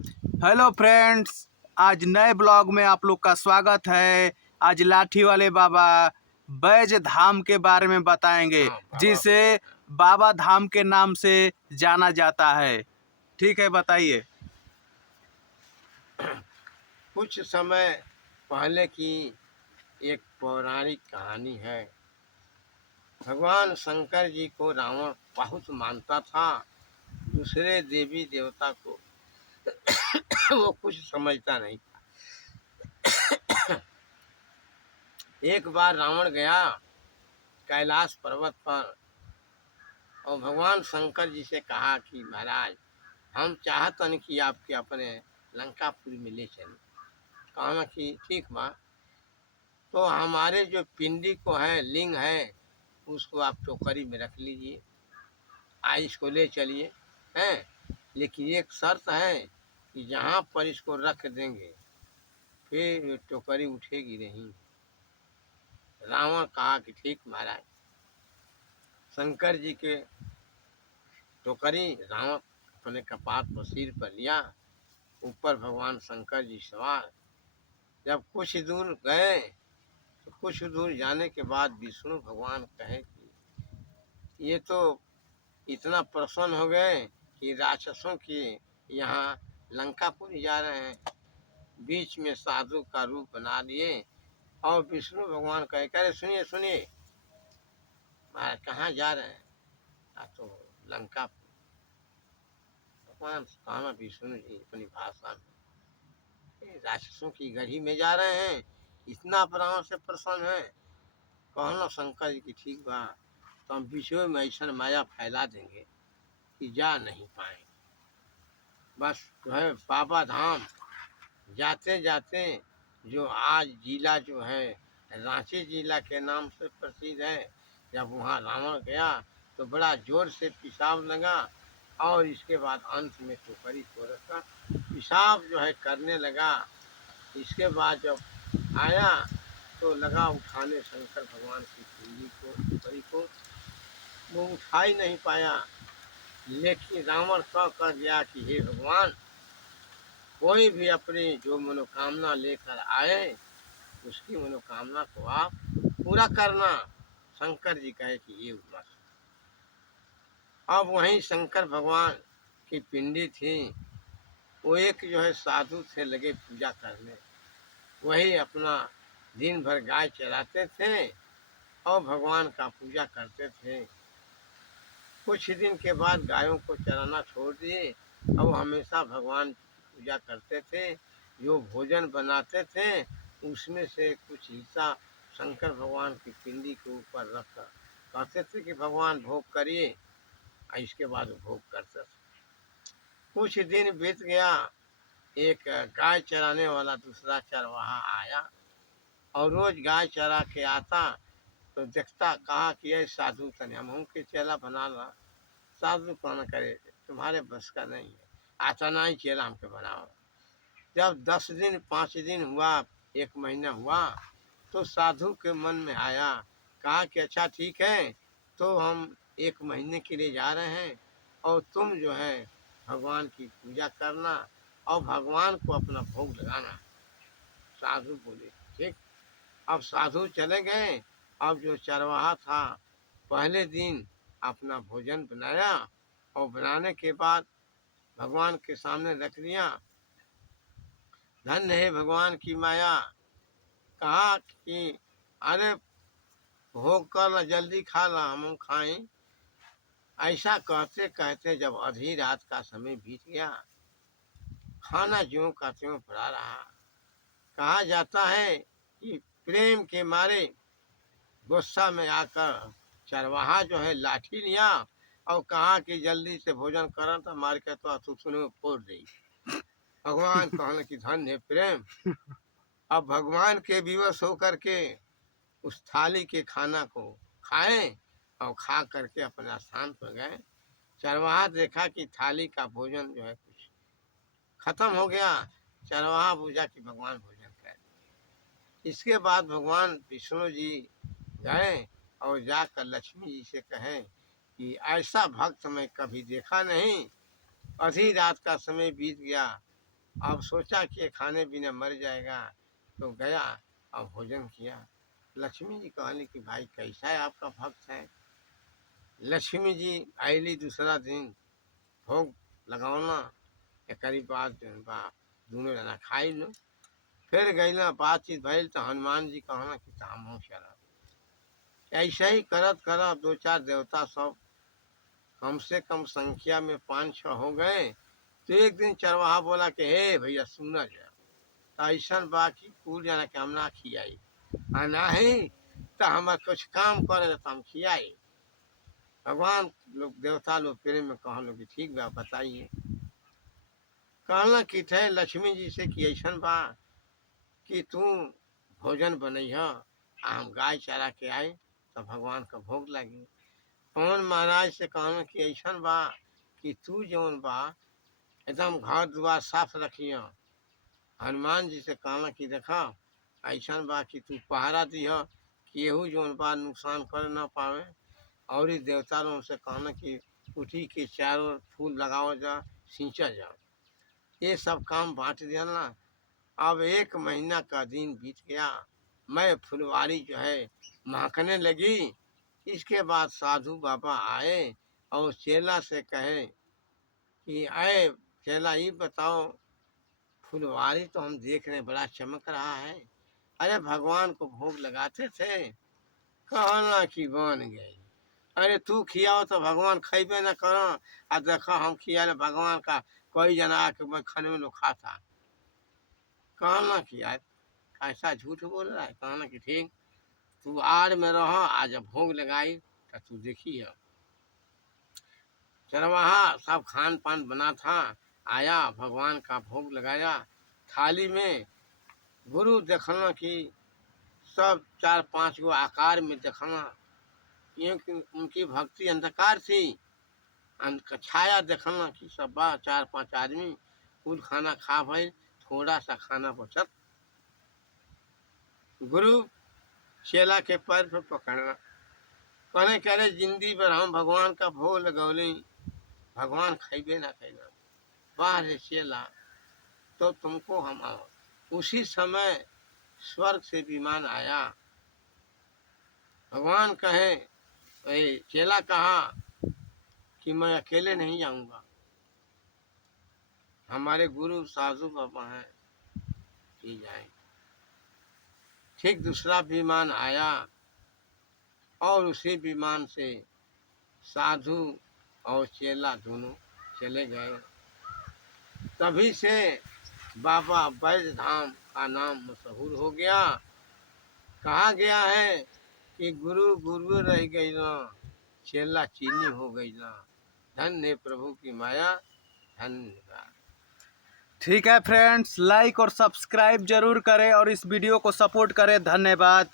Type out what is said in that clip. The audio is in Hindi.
हेलो फ्रेंड्स, आज नए ब्लॉग में आप लोग का स्वागत है। आज लाठी वाले बाबा बैज धाम के बारे में बताएंगे, जिसे बाबा धाम के नाम से जाना जाता है। ठीक है, बताइए। कुछ समय पहले की एक पौराणिक कहानी है। भगवान शंकर जी को रावण बहुत मानता था, दूसरे देवी देवता को वो कुछ समझता नहीं था। एक बार रावण गया कैलाश पर्वत पर और भगवान शंकर जी से कहा कि महाराज, हम चाहतन कि आपके अपने लंकापुरी में ले चलें। कहा कि ठीक बा, तो हमारे जो पिंडी को है, लिंग है, उसको आप टोकरी में रख लीजिए, इसको ले चलिए हैं। लेकिन एक शर्त है कि जहाँ पर इसको रख देंगे फिर ये टोकरी उठेगी नहीं। रावण कहा कि ठीक महाराज। शंकर जी के टोकरी रावण अपने कपाट पर सिर पर लिया, ऊपर भगवान शंकर जी सवार। जब कुछ दूर गए तो कुछ दूर जाने के बाद विष्णु भगवान कहे कि ये तो इतना प्रसन्न हो गए कि राक्षसों के यहाँ लंकापुरी जा रहे हैं, बीच में साधु का रूप बना लिए। और विष्णु भगवान कहे, करे सुनिए सुनिए महाराज, कहाँ जा रहे हैं? तो लंका। भगवान कहा विष्णु जी अपनी भाषा में, राक्षसों की गढ़ी में जा रहे हैं, इतना ब्राह्मण से प्रसन्न है। कहना शंकर जी की ठीक बा, तो हम विश्व में ऐसा माया फैला देंगे कि जा नहीं पाए। बस जो है बाबा धाम जाते जाते, जो आज जिला जो है रांची जिला के नाम से प्रसिद्ध है, जब वहाँ रावण गया तो बड़ा जोर से पेशाब लगा और इसके बाद अंत में टोकरी को रखा, पेशाब जो है करने लगा। इसके बाद जब आया तो लगा उठाने शंकर भगवान की पिंडी को, टोकरी को। वो उठा ही नहीं पाया। लेकिन रावण कह गया कि हे भगवान, कोई भी अपनी जो मनोकामना लेकर आए उसकी मनोकामना को आप पूरा करना। शंकर जी कहे कि ये मत। अब वहीं शंकर भगवान की पिंडी थी, वो एक जो है साधु थे लगे पूजा करने, वही अपना दिन भर गाय चराते थे और भगवान का पूजा करते थे। कुछ दिन के बाद गायों को चराना छोड़ दिए और हमेशा भगवान की पूजा करते थे। जो भोजन बनाते थे उसमें से कुछ हिस्सा शंकर भगवान की पिंडी के ऊपर रख कर कहते थे कि भगवान भोग करिए, और इसके बाद भोग करते थे। कुछ दिन बीत गया, एक गाय चराने वाला दूसरा चरवाहा आया और रोज गाय चरा के आता तो देखता, कहा कि ये साधु तने हम के चेला बना ला। साधु कौन करे, तुम्हारे बस का नहीं है, आता नहीं चेला हमके बनाओ। जब 10 दिन 5 दिन हुआ, 1 महीना हुआ, तो साधु के मन में आया, कहा कि अच्छा ठीक है, तो हम 1 महीने के लिए जा रहे हैं और तुम जो है भगवान की पूजा करना और भगवान को अपना भोग लगाना। साधु बोले ठीक। अब साधु चले गए। अब जो चरवाहा था पहले दिन अपना भोजन बनाया और बनाने के बाद भगवान के सामने रख दिया। धन्य है भगवान की माया। कहा कि अरे भोग कर ला, जल्दी खा ला, हम खाएं। ऐसा कहते कहते जब आधी रात का समय बीत गया, खाना ज्यों का त्यों पड़ा रहा। कहा जाता है कि प्रेम के मारे गुस्सा में आकर चरवाहा जो है लाठी लिया और कहा कि जल्दी से भोजन करा, तो मार के तो सुसुने में फोड़ दी। भगवान कहने की धन्य है प्रेम। अब भगवान के विवश होकर के उस थाली के खाना को खाए और खा करके अपने स्थान पर गए। चरवाहा देखा कि थाली का भोजन जो है कुछ खत्म हो गया। चरवाहा पूछा कि भगवान भोजन कर। इसके बाद भगवान विष्णु जी गए और जाकर लक्ष्मी जी से कहें कि ऐसा भक्त मैं कभी देखा नहीं। आधी रात का समय बीत गया, अब सोचा कि ये खाने बिना मर जाएगा, तो गया और भोजन किया। लक्ष्मी जी कहने कि भाई कैसा है आपका भक्त है। लक्ष्मी जी आईली दूसरा दिन भोग लगावना, एक बात दोनों जना खाई लो। फिर गई ना बातचीत भइल तो हनुमान जी कहना कि हम शराब। ऐसा ही करत करत दो चार देवता सब कम से कम संख्या में 5-6 हो गए। तो एक दिन चरवाहा बोला कि हे भैया सुना जा, ऐसा बाकी कुल जना के हम ना खियाई, आ नहीं तो हमार कुछ काम करे तो हम खियाई। भगवान लोग देवता लोग प्रेम में कहा लोग कि ठीक बा बताइए। कहना कि थे लक्ष्मी जी से कि ऐसा बा कि तू भोजन बनैह, हम गाय चरा के आए तो भगवान का भोग लगी। पवन महाराज से कहना कि ऐसा बा कि तू जौन बा एकदम घर द्वार साफ रखिए। हनुमान जी से कहना कि देखा ऐसा बा कि तू पहरा दिह कि केहू जौन बा नुकसान कर ना पावे। और इस देवता लोगों से कहना कि उठी के चारों फूल लगाओ जा, सींचा जा। ये सब काम बांट दिया ना। अब 1 महीना का दिन बीत गया। मैं फुलवारी जो है महकने लगी। इसके बाद साधु बाबा आए और चेला से कहे कि आए चेला ये बताओ, फुलवारी तो हम देख रहे हैं बड़ा चमक रहा है, अरे भगवान को भोग लगाते थे। कहना कि बन गई। अरे तू खियाओ तो भगवान खैबे न करो, आ देखो हम खिया भगवान का कोई जना आके खाने में लोग खाता। कहना कि यार ऐसा झूठ बोल रहा है। कहना कि ठीक तू आड़ में रह, आज भोग लगाई तो तू देखी है। चरवाहा सब खान पान बना था, आया भगवान का भोग लगाया थाली में। गुरु देखना कि सब 4-5 गो आकार में देखना, क्योंकि उनकी भक्ति अंधकार थी। छाया देखना कि सब 4-5 आदमी कुल खाना खा भाई, थोड़ा सा खाना बचत। गुरु चेला के पैर पर पकड़ना, कहने करे जिंदगी भर हम भगवान का भोग लगौली, भगवान खैबे ना खैना। वाह रे चेला, तो तुमको हम आओ। उसी समय स्वर्ग से विमान आया। भगवान कहे, चेला कहा कि मैं अकेले नहीं जाऊंगा, हमारे गुरु साधु बाबा हैं कि जाए। ठीक दूसरा विमान आया और उसी विमान से साधु और चेला दोनों चले गए। तभी से बाबा बैद्य धाम का नाम मशहूर हो गया। कहा गया है कि गुरु गुरु रह गई ना, चेला चीनी हो गई ना। धन्य प्रभु की माया, धन्यवाद। ठीक है फ्रेंड्स, लाइक और सब्सक्राइब जरूर करें और इस वीडियो को सपोर्ट करें। धन्यवाद।